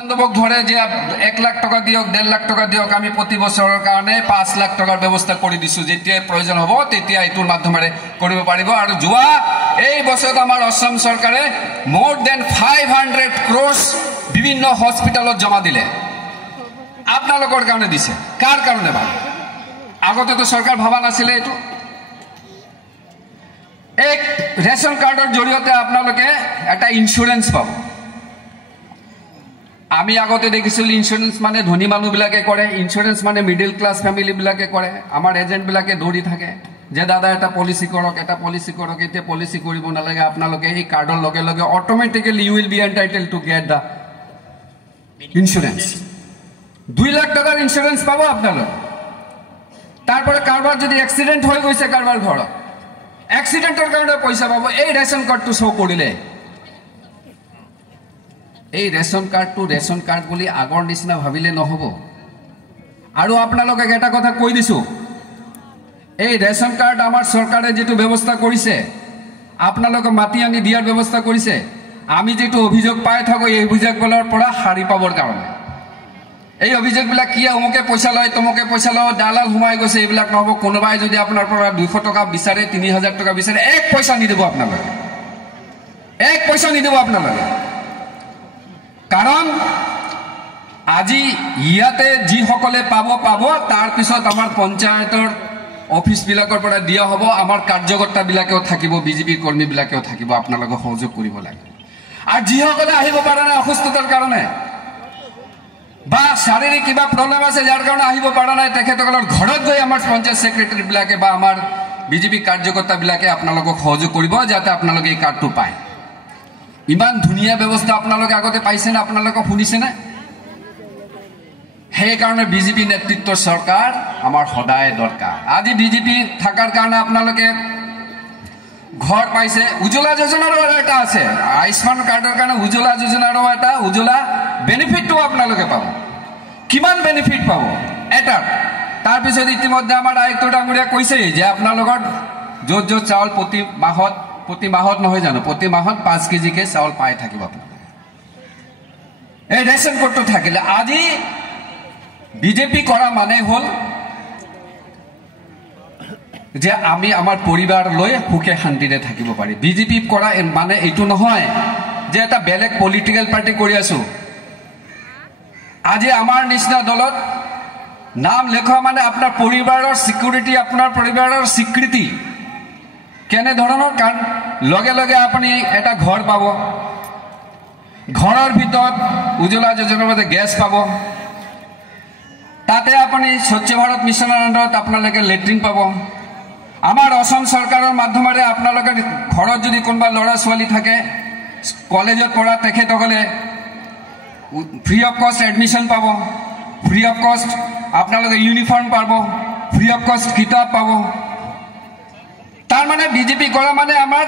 বান্ধবক ধরে যে 1 লাখ টাকা দিয়ক 1.5 লাখ টাকা দিয়ক আমি প্রতি বছরের কারণে 5 লাখ টাকার ব্যবস্থা করে দিছো যেতিয়া প্রয়োজন হব তেতিয়া এটোর মাধ্যমে কৰিব পাৰিব আৰু জুৱা এই বছৰত আমাৰ অসম চৰকাৰে more than 500 crores বিভিন্ন হসপিটালত জমা দিলে আপোনালোকৰ কাৰণে দিছে কাৰ কাৰণে বা আগতে তো সৰকাৰ ভাবা নাছিলে এটো এক ৰেশন কাৰ্ডৰ জৰিয়তে আপোনালোকে এটা ইন্স্যুৰেন্স পাব আমি আগতে দেখিছিল ইন্স্যুৰেন্স মানে ধনী মানুহ বিলাকে কৰে ইন্স্যুৰেন্স মানে মিডল ক্লাস ফ্যামিলি বিলাকে কৰে আমাৰ এজেন্ট বিলাকে দৌৰি থাকে যে দাদা এটা পলিসি কৰক এতিয়া পলিসি কৰিব নালাগে আপোনালোকে এই কাৰ্ডৰ লগে লগে automatically you will be entitle to get the insurance 2 lakh টাকার ইন্স্যুরেন্স পাবো আপোনালোকে তারপরে কারবার যদি অ্যাক্সিডেন্ট হয়ে গৈছে কারবার ঘৰত অ্যাক্সিডেন্টেৰ কাৰণে পয়সা পাবো এই ৰেশন কাৰ্ডটো শো কৰিলে এই ৰেশন কাৰ্ড বুলি আগৰ নিচিনা ভাবিলে নহব আৰু আপোনালোকে এটা কথা কৈ দিছো এই ৰেশন কাৰ্ড আমাৰ সৰকাৰে যেটো ব্যৱস্থা কৰিছে আপোনালোকে মাটি আনি দিয়াৰ ব্যৱস্থা কৰিছে আমি যেটো অভিযোগ পাই থাকো এই অভিযোগৰ পৰা হাৰি পাবৰ কাৰণে এই অভিযোগবিলাক কি অমুকে পয়সা লয় তমুকে পয়সা লয় দালাল হুমাই গৈছে এইবিলাক নহব কোনোবাই যদি আপোনাৰ পৰা 200 টাকা বিচাৰে 3000 টাকা বিচাৰে এক পয়সা নিদিব আপোনালোকে এক পয়সা নিদিব আপোনালোকে কাৰণ আজি ইয়াতে যি সকলে পাব তাৰ পিছত আমাৰ পঞ্চায়তৰ অফিস বিলাকৰ পৰা দিয়া হ'ব আমাৰ কাৰ্যকৰ্তা বিলাকেও থাকিব বিজেপি কৰ্মী বিলাকেও থাকিব আপোনালোকে সহযোগ কৰিব লাগে আৰু যি সকলে আহিব পৰা নাই অসুস্থতাৰ কাৰণে বা শাৰীৰিক কিবা প্ৰবলেম আছে যাৰ কাৰণে আহিব পাৰা নাই তেখেতসকলৰ ঘৰত গৈ আমাৰ পঞ্চায়ত সেক্ৰেটাৰি বিলাকে বা আমাৰ বিজেপি কাৰ্যকৰ্তা বিলাকে আপোনালোকক সহযোগ কৰিব যাতে আপোনালোকে এই কার্ডটো পায় ইমান ধুনিয়া ব্যবস্থা আপোনালোকে আগতে পাইছে না আপোনালোকে শুনিছে না সেই কারণে বিজেপি নেতৃত্বৰ সৰকাৰ আমাৰ সদায় দৰকাৰ আজি বিজেপি থাকাৰ কাৰণে আপোনালোকে ঘৰ পাইছে উজ্জ্বলা যোজনাৰও এটা আছে আয়ুষ্মান কাৰ্ডৰ কাৰণে উজ্জ্বলা যোজনাৰও এটা উজ্জ্বলা বেনিফিটটো আপোনালোকে পাব কিমান বেনিফিট পাব এটা তাৰ পিছত ইতিমধ্যে আমাৰ আয়ুক্ত ডাঙৰীয়া কৈছে যে আপোনালোকৰ য'ত চাউল প্ৰতি মাহত নহয় জানো প্ৰতি মাহত 5 কেজি কে চাউল পাই থাকিব আপোনালোকে এই ৰেশন কাৰ্ডটো থাকিলে আজি বিজেপি কৰা মানে হল যে আমি আমাৰ পৰিবাৰ লৈ সুখে শান্তিৰে থাকিব পাৰি বিজেপি কৰা মানে এইটো নহয় যে এটা বেলেগ পলিটিক্যাল পাৰ্টি কৰি আছো আজি আমাৰ নিচিনা দলত নাম লেখা মানে আপোনাৰ পৰিবাৰৰ সিকিউৰিটি আপোনাৰ পৰিবাৰৰ স্বীকৃতি কেনে ধৰণৰ কাৰণ লগে লগে আপুনি এটা ঘৰ পাব ঘৰৰ ভিতৰত উজ্জ্বলা যোজনাৰ মতে গেছ পাব তাতে আপুনি স্বচ্ছ ভাৰত মিছনৰ আন্ডাৰত আপোনালোকে লেট্ৰিন পাব আমাৰ অসম চৰকাৰৰ মাধ্যমেৰে আপোনালোকে ঘৰত যদি কোনোবা ল'ৰা ছোৱালী থাকে কলেজত পঢ়া তেখেতসকলে ফ্রি অফ কস্ট এডমিশন পাব ফ্রি অফ কস্ট আপোনালোকে ইউনিফর্ম পাব ফ্রি অফ কস্ট কিতাপ পাব তার মানে বিজেপি কৰা মানে আমাৰ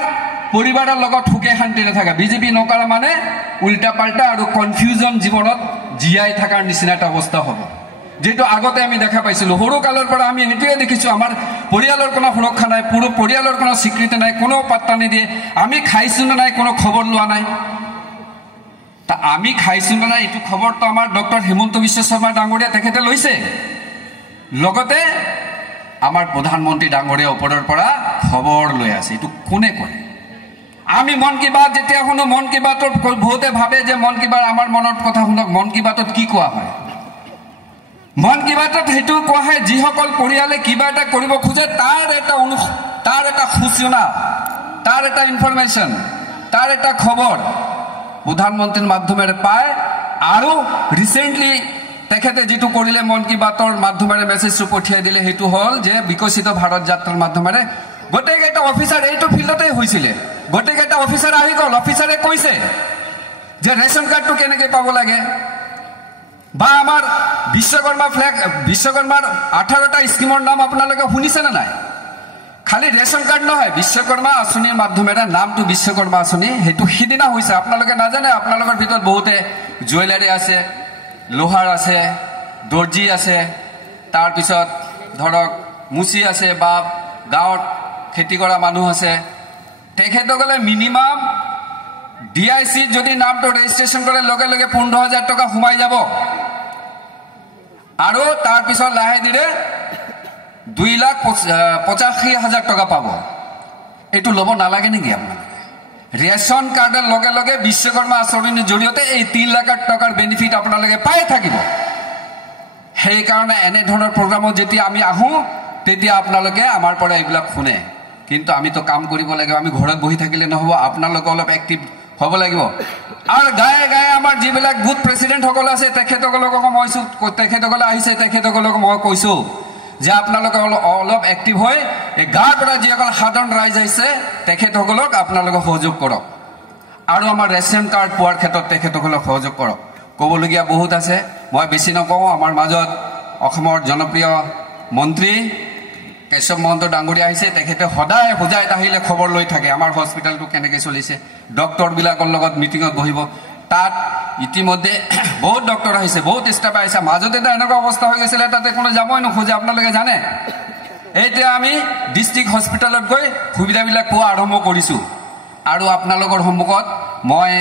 পৰিবাৰৰ লগত সুখে শান্তিৰে থাকা বিজেপি নকৰা মানে উল্টা পাল্টা আৰু কনফিউজন জীৱনত জিয়াই থাকাৰ নিচিনা এটা অৱস্থা হ'ব যেটো আগতে আমি দেখা পাইছিলো সৰু কালৰ পৰা আমি হেতুৱে দেখিছো আমাৰ পৰিয়ালৰ কোনো সুৰক্ষা নাই পুৰো পৰিয়ালৰ কোনো স্বীকৃতি নাই কোনো পাত্তা নিদিয়ে আমি খাইছো না নাই কোনো খবৰ লোৱা নাই তা আমি খাইছো না এইটো খবৰ তো আমাৰ ডক্টৰ হেমন্ত বিশ্ব শৰ্মা ডাঙৰীয়া তেখেতে লৈছে লগতে আমাৰ প্ৰধানমন্ত্ৰী ডাঙৰীয়া ওপৰৰ পৰা খবৰ লৈ আছে এইটো কোনে কৰে আমি মন কি বাত যেতিয়া শুনো মন কি বাতত বহুতে ভাবে যে মন কি বাত আমাৰ মনৰ কথা শুনক মন কি বাতত কি কোৱা হয় মন কি বাতত হেতু কোৱা হয় যিসকল পৰিয়ালে কিবা এটা কৰিব খোজে তাৰ এটা সূচনা তাৰ এটা ইনফৰমেশন তাৰ এটা খবৰ প্ৰধানমন্ত্ৰীৰ মাধ্যমে পায় আৰু ৰিসেন্টলি তেখেতে যেটো কৰিলে মন কি বাতৰ মাধ্যমে মেসেজটো পঠিয়াই দিলে হেতু হল যে বিকশিত ভাৰত যাত্ৰাৰ মাধ্যমে গোটেইকেইটা অফিসার এইটো ফিল্ডতে হৈছিলে গোটেইকেইটা অফিসার আহি গল অফিসারে কৈছে যে রেশন কার্ডটো কেনেকৈ পাব লাগে বা আমাৰ বিশ্বকৰ্মাৰ 18টা স্কিমৰ নাম আপোনালোকে শুনিছে না নাই খালি ৰেশন কাৰ্ড নহয় বিশ্বকৰ্মা আঁচনিৰ মাধ্যমেৰে নামটো বিশ্বকৰ্মা আঁচনি হেতু সিদিনা হৈছে আপোনালোকে নাজানে আপোনালোকৰ ভিতৰত বহুতে জুৱেলাৰী আছে লোহাৰ আছে দৰ্জি আছে তাৰ পিছত ধৰক মুচি আছে বা গাঁৱত খেতি কৰা মানুহ আছে তেখেতসকলে মিনিমাম DIC যদি নামটো ৰেজিষ্ট্ৰেশ্যন কৰে লগে লগে 15,000 টকা সোমাই যাব আৰু তাৰ পিছত লাহে ধীৰে 2,85,000 টকা পাব এইটো ল'ব নালাগে নেকি আপোনালোকে ৰেচন কাৰ্ডৰ লগে লগে বিশ্বকৰ্মা আঁচনিৰ জৰিয়তে এই 3 লাখ টকাৰ বেনিফিট আপোনালোকে পাই থাকিব সেই কাৰণে এনে ধৰণৰ প্ৰগ্ৰামত যেতিয়া আমি আহো তেতিয়া আপোনালোকে আমাৰ পৰা এইবিলাক শুনে কিন্তু আমি তো কাম কৰিব লাগিব আমি ঘৰত বহি থাকিলে নহব আপোনালোকে অলপ এক্টিভ হ'ব লাগিব আৰু গায়ে গায়ে আমাৰ যিবিলাক বুথ প্ৰেসিডেন্ট সকল আছে তেখেতসকলক মইছো তেখেতসকল আহিছে তেখেতসকলক মই কৈছো যে আপোনালোকে অলপ এক্টিভ হৈ এই গাঁৱৰ পৰা যিসকল সাধাৰণ ৰাইজ আহিছে তেখেতসকলক আপোনালোকে সহযোগ কৰক আৰু আমাৰ ৰেচন কাৰ্ড পোৱাৰ ক্ষেত্ৰত তেখেতসকলক সহযোগ কৰক ক'বলগীয়া বহুত আছে মই বেছি নকওঁ আমাৰ মাজত অসমৰ জনপ্ৰিয় মন্ত্ৰী কেশৱ মহন্ত ডাঙৰীয়া আহিছে তেখেতে সদায় বুজাই আহিলে খবৰ লৈ থাকে আমাৰ হস্পিটেলটো কেনেকৈ চলিছে ডক্টৰ বিলাকৰ লগত মিটিঙত বহিব তাত ইতিমধ্যে বহুত ডক্টৰ আহিছে বহুত ষ্টাফ আহিছে মাজতে এনেকুৱা অৱস্থা হৈ গৈছিলে তাতে কোনো যাবই নোখোজে আপোনালোকে জানে এতিয়া আমি ডিষ্ট্ৰিক্ট হস্পিটেলত গৈ সুবিধাবিলাক পোৱা আৰম্ভ কৰিছোঁ আৰু আপোনালোকৰ সন্মুখত মই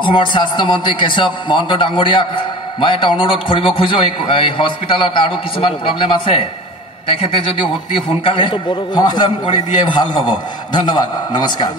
অসমৰ স্বাস্থ্য মন্ত্ৰী কেশৱ মহন্ত ডাঙৰীয়াক মই এটা অনুৰোধ কৰিব খোজো এই হস্পিটেলত আৰু কিছুমান প্ৰব্লেম আছে তেখেতে যদি অতি সোনকালে সমাধান কৰি দিয়ে ভাল হ'ব ধন্যবাদ নমস্কাৰ